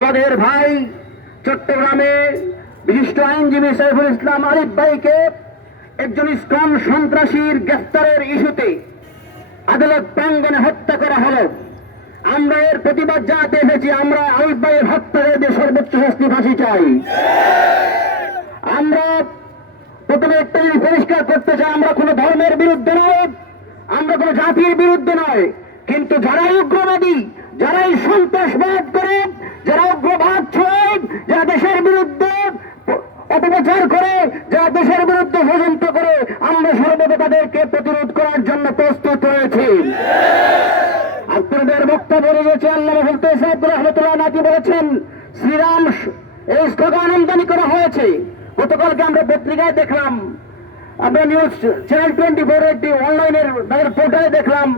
আমাদের ভাই চট্টগ্রামে বিশিষ্ট আইনজীবী সাইফুল ইসলাম আরিফ ভাইকে একজন ইসকন সন্ত্রাসীর গ্রেফতারের ইস্যুতে আদালত প্রাঙ্গণে হত্যা করা হলো। আমরা এর প্রতিবাদ জানাতে এসেছি। আমরা আরিফ ভাইয়ের হত্যাকারীদের সর্বোচ্চ শাস্তি ফাঁসি চাই। আমরা প্রথমে একটা জিনিস পরিষ্কার করতে চাই, আমরা কোনো ধর্মের বিরুদ্ধে নয়, আমরা কোনো জাতির বিরুদ্ধে নয়, কিন্তু যারাই উগ্রবাদী, যারাই সন্ত্রাসবাদ করে, যারা উগ্রবাদ ছড়ায়, যারা দেশের বিরুদ্ধে অপপ্রচার করে, যারা দেশের বিরুদ্ধে ষড়যন্ত্র করে, আমরা সর্বদা তাদেরকে প্রতিরোধ করার জন্য প্রস্তুত রয়েছি। আপনাদের বক্তব্য রয়েছে আল্লাহ রহমতুল্লাহ নাকি বলেছেন শ্রীরাম এই স্লোগান আমদানি করা হয়েছে। গতকালকে আমরা পত্রিকায় দেখলাম, আমরা নিউজ চ্যানেল 24 একটি অনলাইনের পোর্টালে দেখলাম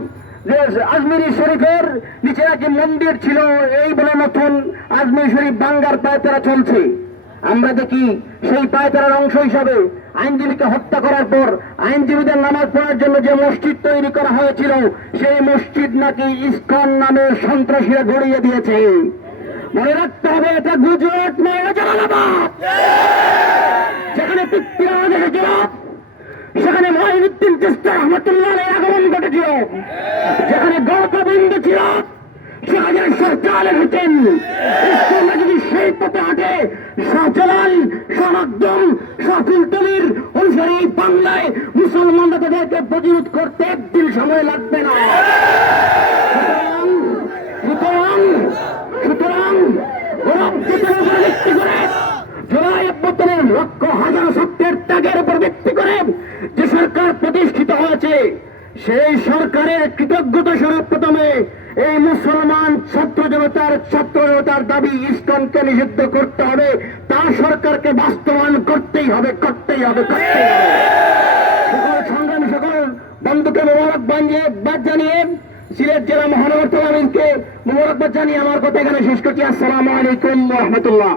যে আজমিরি শরীফের নিচে নাকি মন্দির ছিল, এই বলে নতুন আজমিরি শরীফ ভাঙ্গার পায়তারা চলছে। আমরা দেখি সেই পায়তারার অংশ হিসাবে আইনজীবীকে হত্যা করার পর আইনজীবীদের নামাজ পড়ার জন্য যে মসজিদ তৈরি করা হয়েছিল, সেই মসজিদ নাকি ইসকন নামে সন্ত্রাসীরা গড়িয়ে দিয়েছে। মনে রাখতে হবে, এটা গুজরাট নয়, জালালাবাদ। যেখানে পৃথ্বীরাজ এসেছিল, সেখানে মঈনুদ্দিন চিশতি রহমতুল্লাহর আগমন ঘটেছিল। যেখানে গৌরবন্দ ছিল, সেখানে শাহজালাল এসেছেন। ইসলামে যদি সেই পথে হাঁটে, শাহজালাল, শাহমাকদুম, শাহফুলতলির অনুসারী বাংলায় মুসলমানরা তাদেরকে প্রতিরোধ করতে একদিন সময় লাগবে না। সুতরাং ভিত্তি করে জুলাই অভ্যুত্থানের লক্ষ হাজার ছাত্রের ত্যাগের উপর ভিত্তি করে যে সরকার প্রতিষ্ঠিত হয়েছে, সেই সরকারের কৃতজ্ঞতা স্বরূপ প্রথমে এই মুসলমান ছাত্র জনতার দাবি ইসকনকে নিষিদ্ধ করতে হবে, তা সরকারকে বাস্তবায়ন করতেই হবে। সংগ্রামী সকল বন্ধুকে মোবারকবাদ জানিয়ে, সিলেট জেলা মহানগর আমিনকে মোবারকবাদ জানিয়ে আমার কথা এখানে শেষ করছি। আসসালামু আলাইকুম ওয়া রাহমাতুল্লাহ।